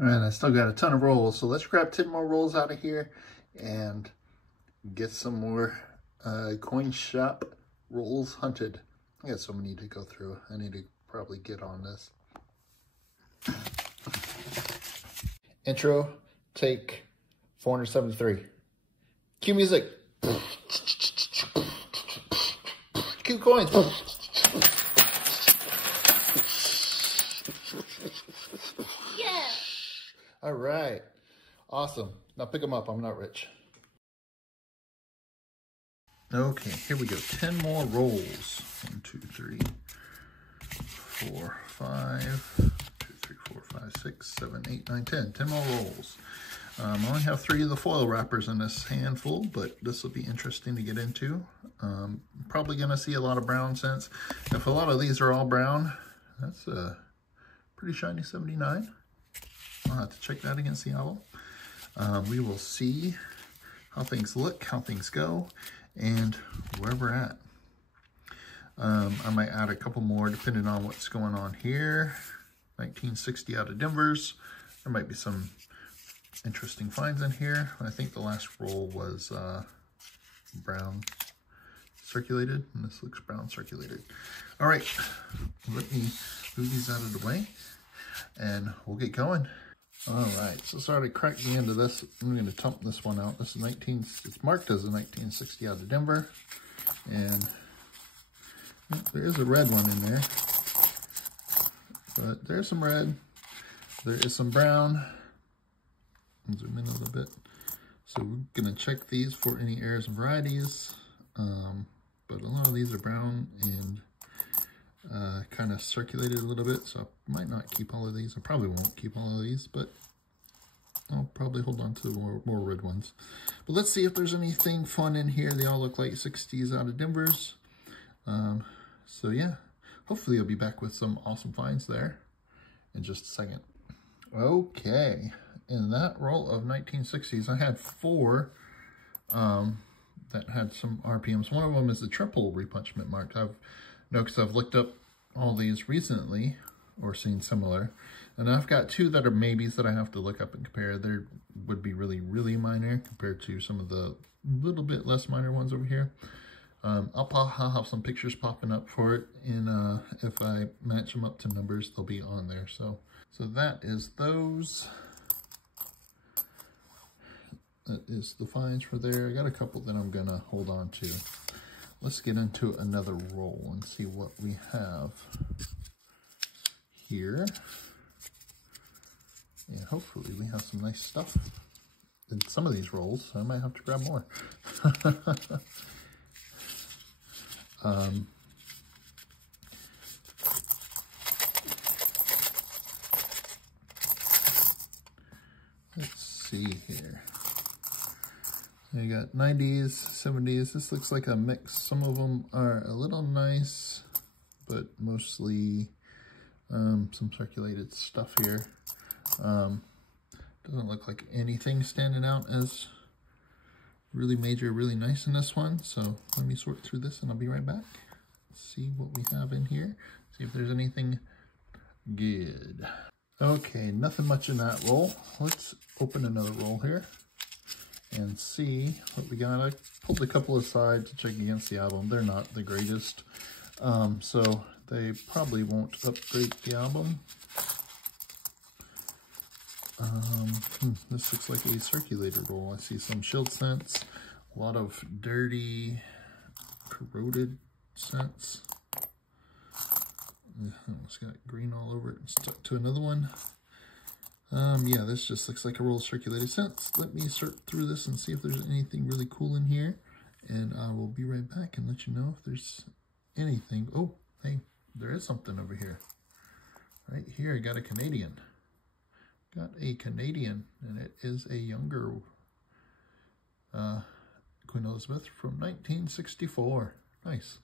All right, I still got a ton of rolls, so let's grab 10 more rolls out of here and get some more coin shop rolls hunted. I got so many to go through. I need to probably get on this. Intro, take 473. Cue music. Cue coins. Yeah. All right. Awesome. Now pick them up. I'm not rich. Okay, here we go. 10 more rolls. 1, 2, 3, 4, 5. 2, 3, 4, 5, 6, 7, 8, 9, 10. 10 more rolls. I only have 3 of the foil wrappers in this handful, but this will be interesting to get into. Probably going to see a lot of brown scents. If a lot of these are all brown, that's a pretty shiny 79. I'll have to check that against the album. We will see how things look, how things go, and where we're at. I might add a couple more depending on what's going on here. 1960 out of Denver's. There might be some interesting finds in here. I think the last roll was brown circulated, and this looks brown circulated. All right, let me move these out of the way, and we'll get going. All right, so sorry to crack the end of this. I'm going to dump this one out. This is it's marked as a 1960 out of Denver, and there is a red one in there, but there's some red. There is some brown. Zoom in a little bit. So we're going to check these for any errors and varieties, but a lot of these are brown and kind of circulated a little bit, so I might not keep all of these. I probably won't keep all of these, but I'll probably hold on to more red ones. But let's see if there's anything fun in here. They all look like 60s out of Denver's. So yeah, hopefully I'll be back with some awesome finds there in just a second. Okay, in that roll of 1960s, I had 4 that had some RPMs. One of them is the triple repunchment mark. I've looked up all these recently or seen similar, and I've got 2 that are maybes that I have to look up and compare. They would be really, really minor compared to some of the little bit less minor ones over here. I'll have some pictures popping up for it, and if I match them up to numbers, they'll be on there. So that is those. That is the finds for there. I got a couple that I'm gonna hold on to. Let's get into another roll and see what we have here. And hopefully we have some nice stuff in some of these rolls. I might have to grab more. Let's see here. You got 90s, 70s. This looks like a mix. Some of them are a little nice, but mostly some circulated stuff here. Doesn't look like anything standing out as really major, really nice in this one. So let me sort through this and I'll be right back. See what we have in here. See if there's anything good. Okay, nothing much in that roll. Let's open another roll here and see what we got. I pulled a couple aside to check against the album. They're not the greatest, so they probably won't upgrade the album. This looks like a circulator roll. I see some shield scents, a lot of dirty, corroded scents. It's got green all over it and stuck to another one. Yeah, this just looks like a roll of circulated scents. Let me sort through this and see if there's anything really cool in here. And I will be right back and let you know if there's anything. Oh, hey, there is something over here. Right here, I got a Canadian. Got a Canadian, and it is a younger Queen Elizabeth from 1964. Nice.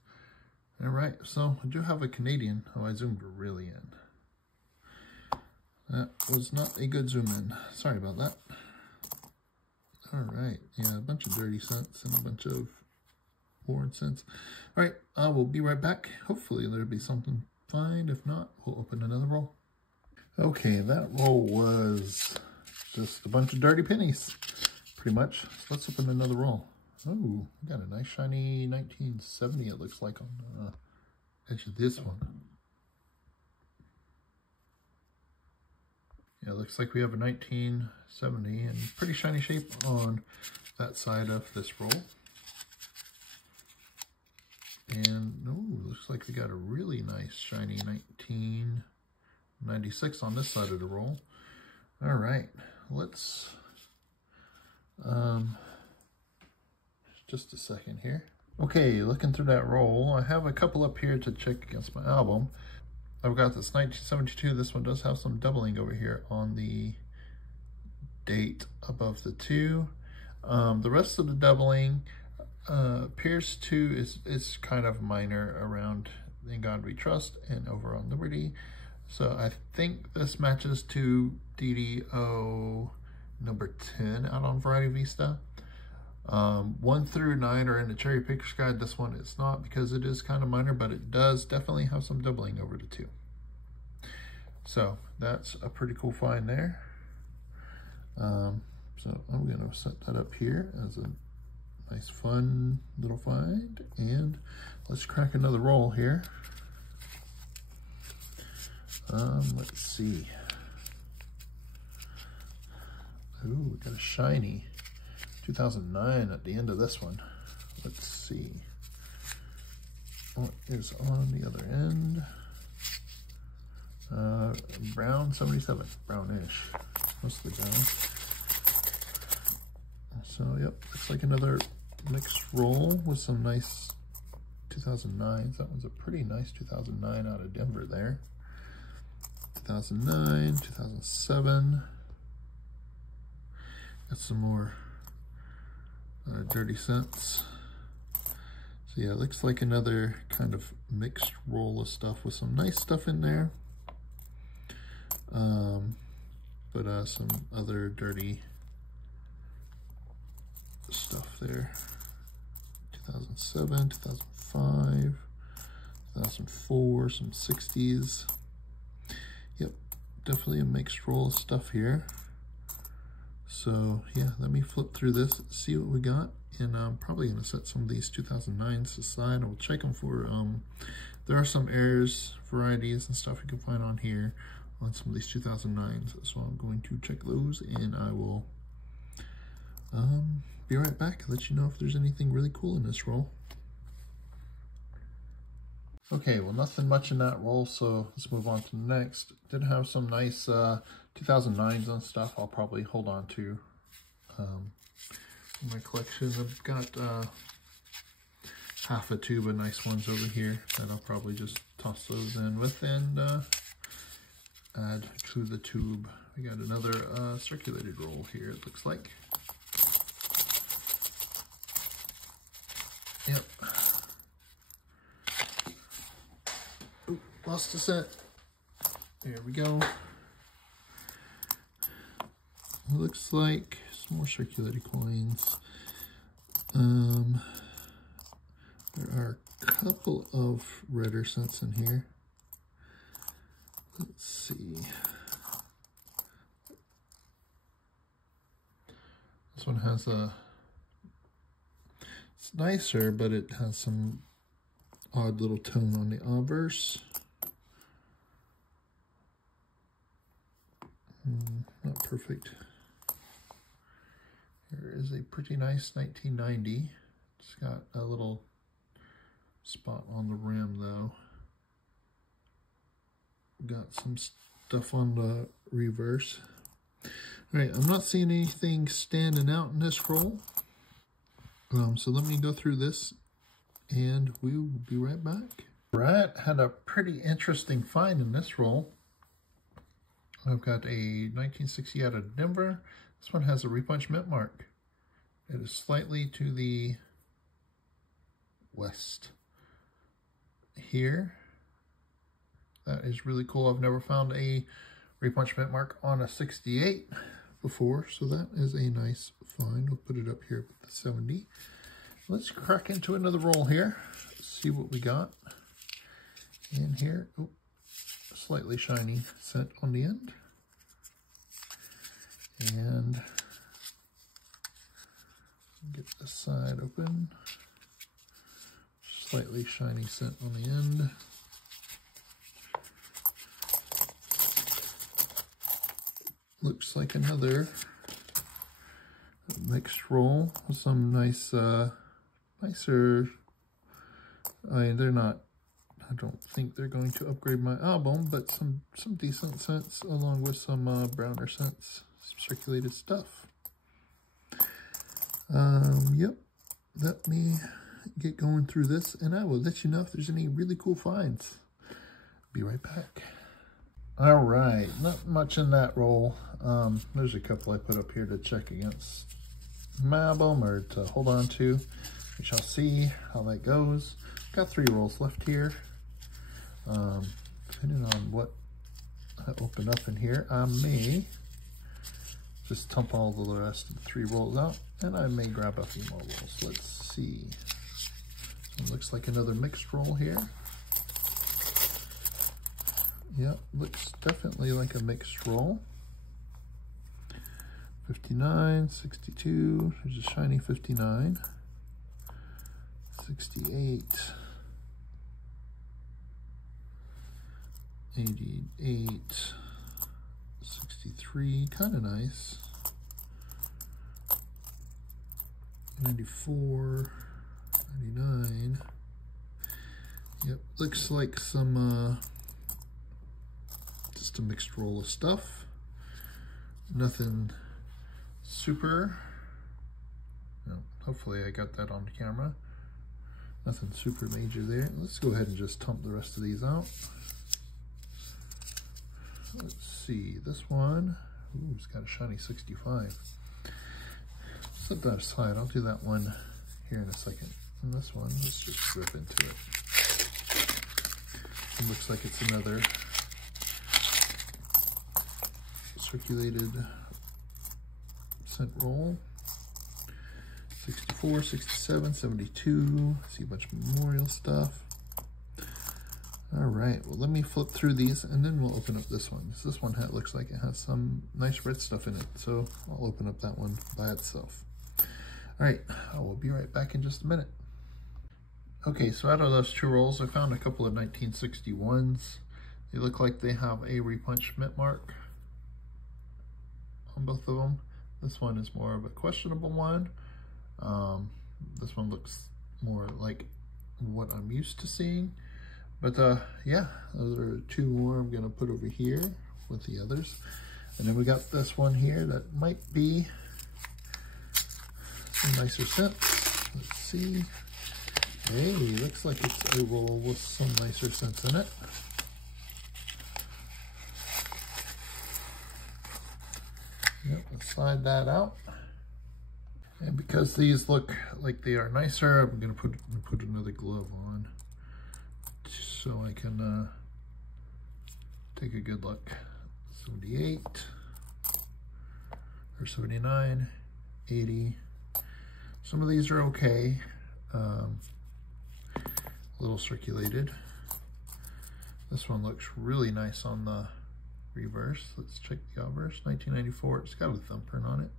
All right, so I do have a Canadian. Oh, I zoomed really in. That was not a good zoom in. Sorry about that. All right, yeah, a bunch of dirty scents and a bunch of worn scents. All right, I will be right back. Hopefully there'll be something fine. If not, we'll open another roll. Okay, that roll was just a bunch of dirty pennies, pretty much. So let's open another roll. Oh, we got a nice shiny 1970, it looks like, on the edge of this one. Yeah, it looks like we have a 1970 and pretty shiny shape on that side of this roll. And, oh, looks like we got a really nice shiny 1996 on this side of the roll. All right, let's, just a second here. Okay, looking through that roll, I have a couple up here to check against my album. I've got this 1972. This one does have some doubling over here on the date above the 2. The rest of the doubling appears to is kind of minor around In God We Trust and over on Liberty. So I think this matches to DDO number 10 out on Variety Vista. 1 through 9 are in the Cherry Picker's Guide. This one is not because it is kind of minor, but it does definitely have some doubling over the 2. So that's a pretty cool find there. So I'm going to set that up here as a nice fun little find. And let's crack another roll here. Let's see. Ooh, we got a shiny 2009 at the end of this one. Let's see what is on the other end. Brown 77, brownish, mostly brown. So yep, looks like another mixed roll with some nice 2009s. That one's a pretty nice 2009 out of Denver there. 2009, 2007. Got some more Dirty Cents. So yeah, it looks like another kind of mixed roll of stuff with some nice stuff in there. But some other dirty stuff there. 2007, 2005, 2004, some 60s. Yep, definitely a mixed roll of stuff here. So yeah, let me flip through this, see what we got, and I'm probably going to set some of these 2009s aside. I'll check them for, there are some errors, varieties, and stuff you can find on here on some of these 2009s. So I'm going to check those, and I will be right back and let you know if there's anything really cool in this roll. Okay, well, nothing much in that roll, so let's move on to the next. Did have some nice 2009s and stuff I'll probably hold on to in my collection. I've got half a tube of nice ones over here that I'll probably just toss those in with and add to the tube. We got another circulated roll here, it looks like. Yep. Oop, lost a set. There we go. Looks like some more circulated coins. There are a couple of redder cents in here. Let's see. This one has a, it's nicer, but it has some odd little tone on the obverse. Not perfect. Here is a pretty nice 1990. It's got a little spot on the rim though. Got some stuff on the reverse. All right, I'm not seeing anything standing out in this roll. So let me go through this and we will be right back. Right, had a pretty interesting find in this roll. I've got a 1960 out of Denver. This one has a repunch mint mark. It is slightly to the west here. That is really cool. I've never found a repunch mint mark on a 68 before, so that is a nice find. We'll put it up here with the 70. Let's crack into another roll here. See what we got in here. Oh, slightly shiny scent on the end. And get this side open. Slightly shiny scent on the end. Looks like another mixed roll with some nice, nicer. They're not. I don't think they're going to upgrade my album, but some decent scents along with some browner scents, some circulated stuff. Yep. Let me get going through this, and I will let you know if there's any really cool finds. Be right back. All right, not much in that roll. There's a couple I put up here to check against my album or to hold on to. We shall see how that goes. Got 3 rolls left here. Depending on what I open up in here, I may just dump all the rest of the 3 rolls out, and I may grab a few more rolls. Let's see. So it looks like another mixed roll here. Yep, looks definitely like a mixed roll. 59, 62, there's a shiny 59. 68. 88. 63, kind of nice. 94. 99. Yep, looks like some just a mixed roll of stuff. Nothing super. No, hopefully I got that on camera. Nothing super major there. Let's go ahead and just dump the rest of these out. Let's see, this one, ooh, it's got a shiny 65. Set that aside, I'll do that one here in a second. And this one, let's just rip into it. It looks like it's another circulated scent roll. 64, 67, 72. See a bunch of memorial stuff. All right, well, let me flip through these and then we'll open up this one. This one looks like it has some nice red stuff in it, so I'll open up that one by itself. All right, I will be right back in just a minute. Okay, so out of those 2 rolls, I found a couple of 1961s. They look like they have a repunch mint mark on both of them. This one is more of a questionable one. This one looks more like what I'm used to seeing. But yeah, those are 2 more I'm gonna put over here with the others. And then we got this one here that might be some nicer scents. Let's see. Hey, looks like it's a roll with some nicer scents in it. Yep, let's slide that out. And because these look like they are nicer, I'm gonna put another glove on so I can take a good look. 78 or 79, 80. Some of these are okay. A little circulated. This one looks really nice on the reverse. Let's check the obverse. 1994. It's got a thumbprint on it.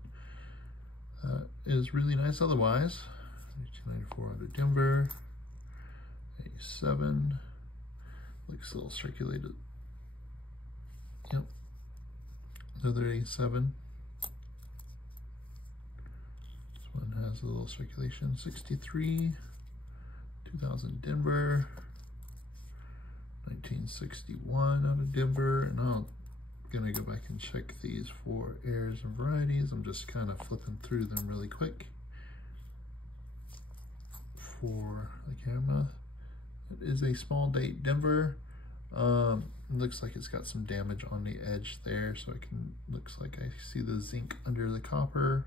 Is really nice otherwise. 1994 out of Denver. 87. Looks a little circulated. Yep. Another 87. This one has a little circulation. 63. 2000 Denver. 1961 out of Denver. And I'm gonna go back and check these for errors and varieties. I'm just kind of flipping through them really quick for the camera. It is a small date Denver. It looks like it's got some damage on the edge there, so looks like I see the zinc under the copper.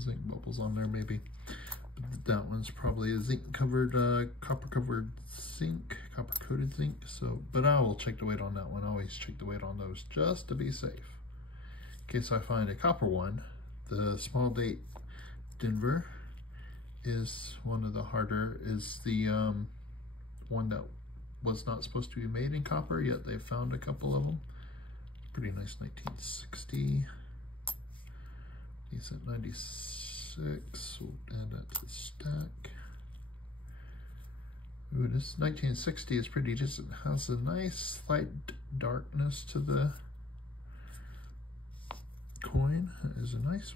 Zinc bubbles on there maybe. But that one's probably a zinc covered, copper covered zinc, copper coated zinc. So, but I will check the weight on that one. I always check the weight on those just to be safe. In case I find a copper one, the small date Denver is one of the harder, is the one that was not supposed to be made in copper, yet they found a couple of them. Pretty nice 1960. Decent 96. We'll add that to the stack. Ooh, this 1960 is pretty decent. It has a nice slight darkness to the coin. It is a nice,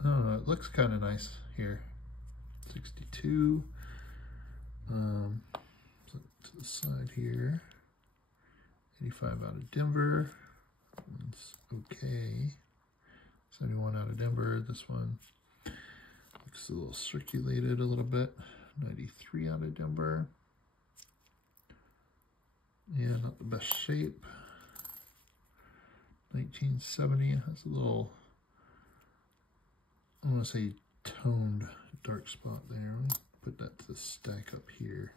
I don't know, it looks kind of nice here. 62. So to the side here. 85 out of Denver. It's okay. 71 out of Denver. This one looks a little circulated a little bit. 93 out of Denver. Yeah, not the best shape. 1970 has a little, I want to say toned dark spot there. Let me put that to the stack up here.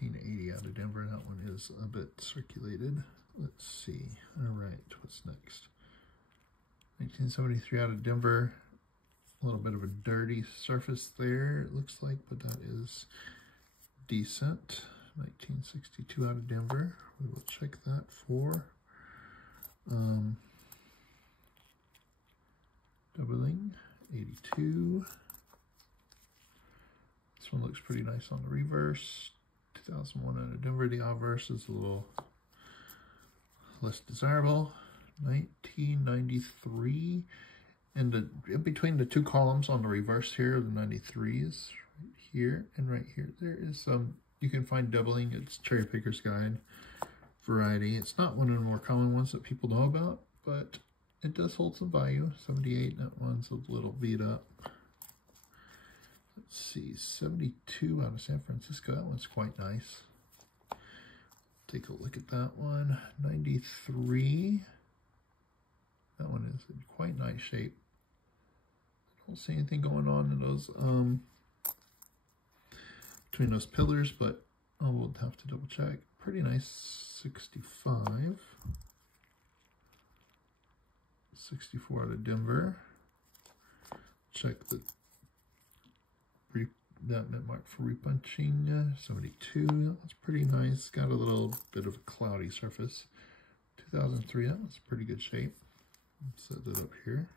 1980 out of Denver. That one is a bit circulated. Let's see. All right, what's next? 1973 out of Denver. A little bit of a dirty surface there, it looks like, but that is decent. 1962 out of Denver. We will check that for doubling. 82. This one looks pretty nice on the reverse. 2001 out of Denver. The obverse is a little less desirable. 1993. And in between the two columns on the reverse here, the 93s, right here and right here, there is some, you can find doubling. It's Cherry Picker's Guide variety. It's not one of the more common ones that people know about, but it does hold some value. 78, that one's a little beat up. Let's see, 72 out of San Francisco. That one's quite nice. Take a look at that one. 93. That one is in quite nice shape. I don't see anything going on in those between those pillars, but I will have to double check. Pretty nice. 65. 64 out of Denver. Check that mint mark for repunching. 72. That was pretty nice. Got a little bit of a cloudy surface. 2003. That was pretty good shape. Set that up here.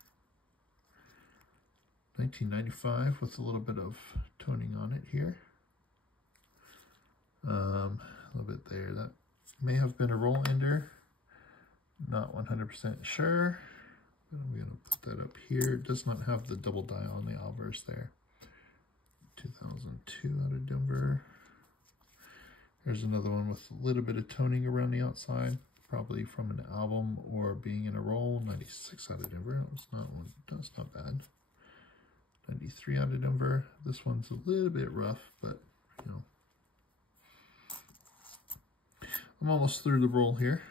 1995 with a little bit of toning on it here. A little bit there. That may have been a roll ender. Not 100% sure. But I'm going to put that up here. It does not have the double dial on the obverse there. 2002 out of Denver. Here's another one with a little bit of toning around the outside. Probably from an album or being in a roll. 96 out of Denver. That's not bad. 93 out of Denver. This one's a little bit rough, but you know. I'm almost through the roll here.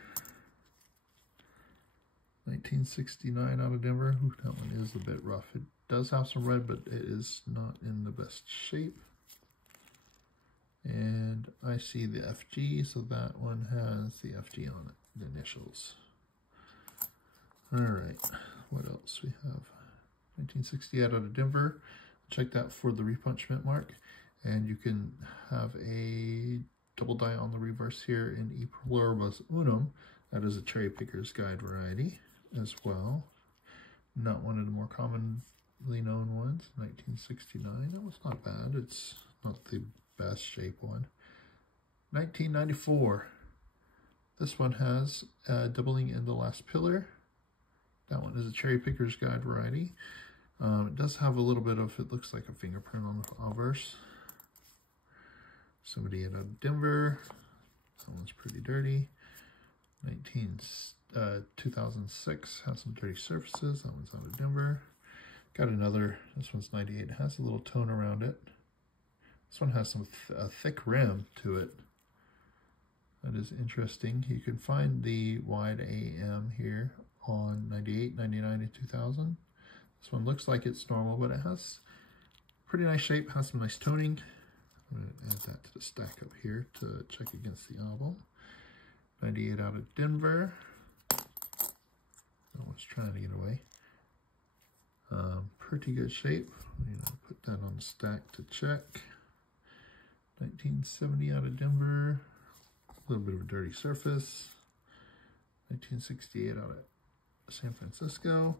1969 out of Denver. Ooh, that one is a bit rough. It does have some red, but it is not in the best shape. And I see the FG, so that one has the FG on it. The initials. All right, what else we have? 1960 out of Denver. Check that for the repunch mint mark, and you can have a double die on the reverse here in E Pluribus Unum. That is a Cherry Picker's Guide variety as well. Not one of the more commonly known ones. 1969. That was not bad. It's not the best shape one. 1994. This one has doubling in the last pillar. That one is a Cherry Picker's Guide variety. It does have a little bit of, it looks like a fingerprint on the obverse. 78 out of Denver. That one's pretty dirty. 2006 has some dirty surfaces. That one's out of Denver. Got another, this one's 98. It has a little tone around it. This one has a thick rim to it. That is interesting. You can find the wide AM here on 98, 99, and 2000. This one looks like it's normal, but it has pretty nice shape, has some nice toning. I'm going to add that to the stack up here to check against the album. 98 out of Denver. That one's trying to get away. Pretty good shape. I'm going to put that on the stack to check. 1970 out of Denver. A little bit of a dirty surface. 1968 out of San Francisco.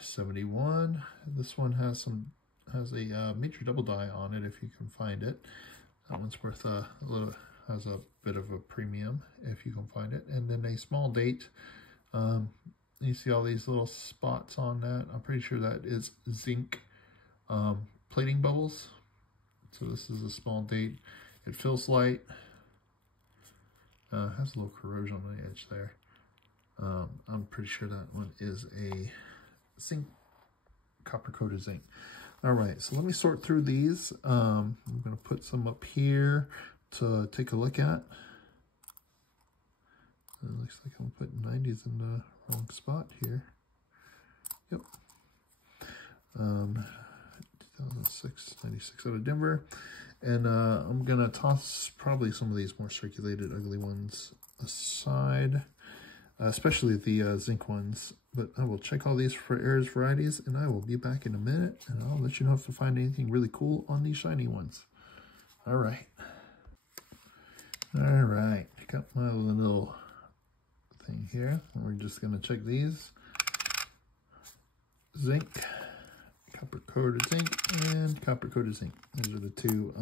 71. This one has a major double die on it if you can find it. That one's worth has a bit of a premium if you can find it. And then a small date. You see all these little spots on that. I'm pretty sure that is zinc plating bubbles. So this is a small date. It feels light. Has a little corrosion on the edge there. I'm pretty sure that one is a zinc, copper coated zinc. All right, so let me sort through these. I'm going to put some up here to take a look at. It looks like I'm putting 90s in the wrong spot here. Yep. 2006, 96 out of Denver. And I'm going to toss probably some of these more circulated ugly ones aside, especially the zinc ones. But I will check all these for errors varieties, and I will be back in a minute, and I'll let you know if I find anything really cool on these shiny ones. All right. All right. Got my little thing here. We're just going to check these. Zinc, copper coated zinc, and copper coated zinc. These are the two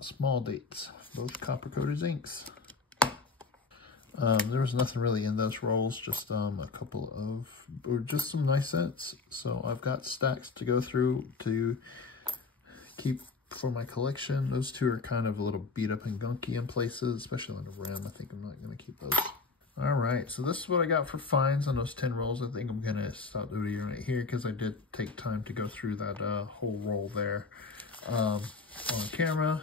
small dates, both copper coated zincs. There was nothing really in those rolls, just a couple of, or just some nice scents. So I've got stacks to go through to keep for my collection. Those two are kind of a little beat up and gunky in places, especially on the rim. I think I'm not going to keep those. All right, so this is what I got for finds on those 10 rolls. I think I'm going to stop the video right here because I did take time to go through that whole roll there on camera.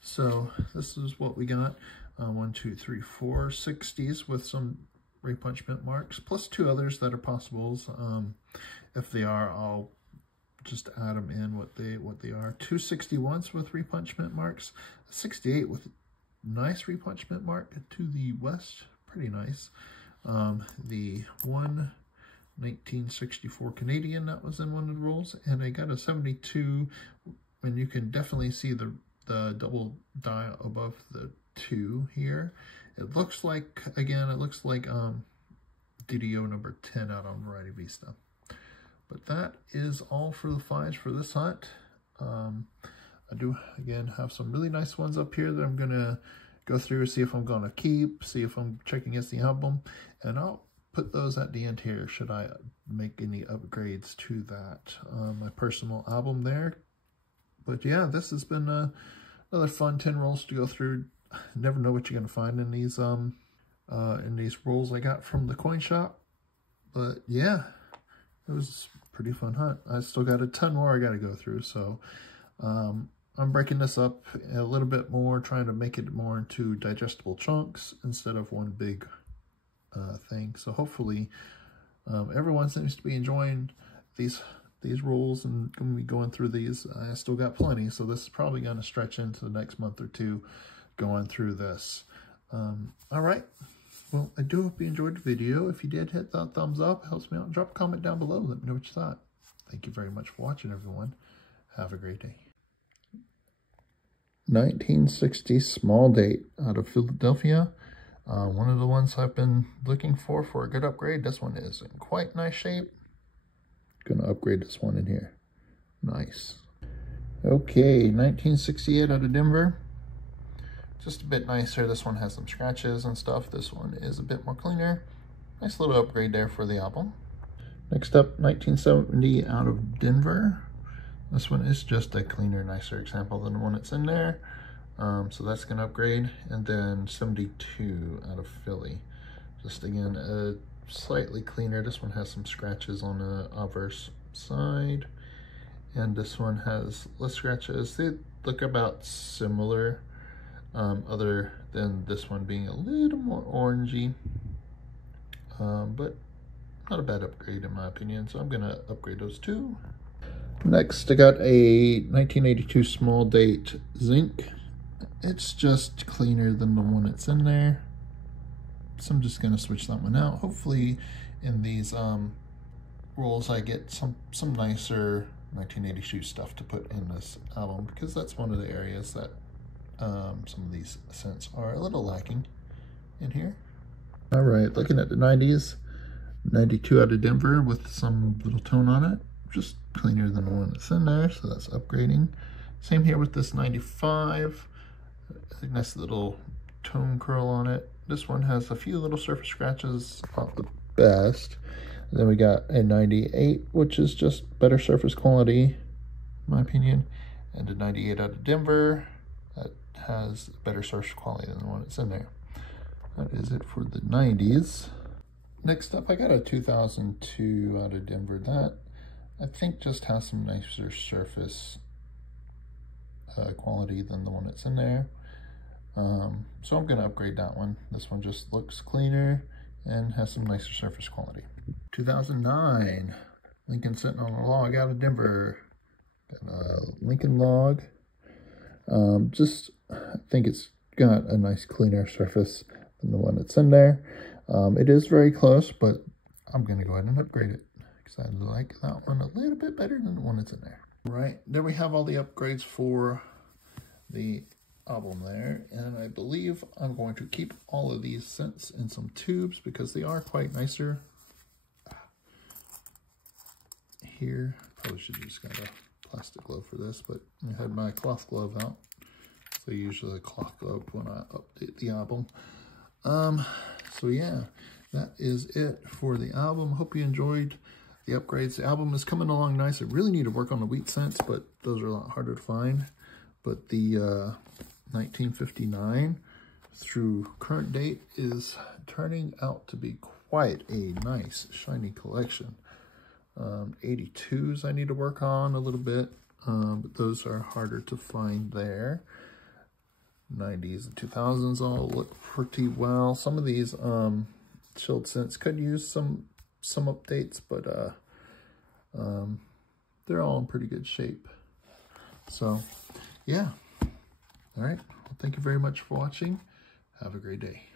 So this is what we got. 1, 2, 3, 4 60s with some repunchment marks, plus 2 others that are possibles. If they are, I'll just add them in what they are. 2 61s with repunchment marks, 68 with nice repunchment mark to the west, pretty nice. The 1964 Canadian that was in one of the rolls, and I got a 72, and you can definitely see the double die above the 2 here. It looks like, again, it looks like DDO number 10 out on Variety Vista. But that is all for the finds for this hunt. I do, again, have some really nice ones up here that I'm going to go through, see if I'm going to keep, see if I'm checking against the album, and I'll put those at the end here should I make any upgrades to that, my personal album there. But yeah, this has been another fun 10 rolls to go through. Never know what you're going to find in these rolls I got from the coin shop. But yeah, it was a pretty fun hunt. I still got a ton more I got to go through, so I'm breaking this up a little bit more, trying to make it more into digestible chunks instead of one big thing. So hopefully everyone seems to be enjoying these rolls and going to be going through these. I still got plenty, so this is probably going to stretch into the next month or two going through this. All right. Well, I do hope you enjoyed the video. If you did, hit that thumbs up. It helps me out. And drop a comment down below. Let me know what you thought. Thank you very much for watching, everyone. Have a great day. 1960 small date out of Philadelphia. One of the ones I've been looking for a good upgrade. This one is in quite nice shape. Gonna upgrade this one in here. Nice. Okay, 1968 out of Denver. Just a bit nicer. This one has some scratches and stuff. This one is a bit more cleaner. Nice little upgrade there for the album. Next up, 1970 out of Denver. This one is just a cleaner, nicer example than the one that's in there. So that's going to upgrade. And then 72 out of Philly. Just again, slightly cleaner. This one has some scratches on the obverse side. And this one has less scratches. They look about similar, other than this one being a little more orangey. But not a bad upgrade in my opinion. So I'm going to upgrade those two. Next, I got a 1982 small date zinc. It's just cleaner than the one that's in there. So I'm just gonna switch that one out. Hopefully in these rolls I get some nicer 1982 stuff to put in this album, because that's one of the areas that some of these scents are a little lacking in here. All right, looking at the 90s, 92 out of Denver with some little tone on it, just cleaner than the one that's in there, so that's upgrading. Same here with this 95, a nice little tone curl on it. This one has a few little surface scratches, not the best. And then we got a 98, which is just better surface quality, in my opinion, and a 98 out of Denver that has better surface quality than the one that's in there. That is it for the 90s. Next up, I got a 2002 out of Denver that I think just has some nicer surface quality than the one that's in there. So I'm going to upgrade that one. This one just looks cleaner and has some nicer surface quality. 2009, Lincoln Sentinel Log out of Denver. Got a Lincoln Log. I think it's got a nice cleaner surface than the one that's in there. It is very close, but I'm going to go ahead and upgrade it because I like that one a little bit better than the one that's in there. Right, there we have all the upgrades for the album there, and I believe I'm going to keep all of these scents in some tubes because they are quite nicer. Here, probably should use kind of a plastic glove for this, but I had my cloth glove out, so I use a cloth glove when I update the album. So yeah, that is it for the album. Hope you enjoyed the upgrades. The album is coming along nice. I really need to work on the wheat scents, but those are a lot harder to find. But the 1959 through current date is turning out to be quite a nice shiny collection. 82s I need to work on a little bit, but those are harder to find there. 90s and 2000s all look pretty well. Some of these chilled scents could use some updates, but they're all in pretty good shape. So yeah, all right, well, thank you very much for watching. Have a great day.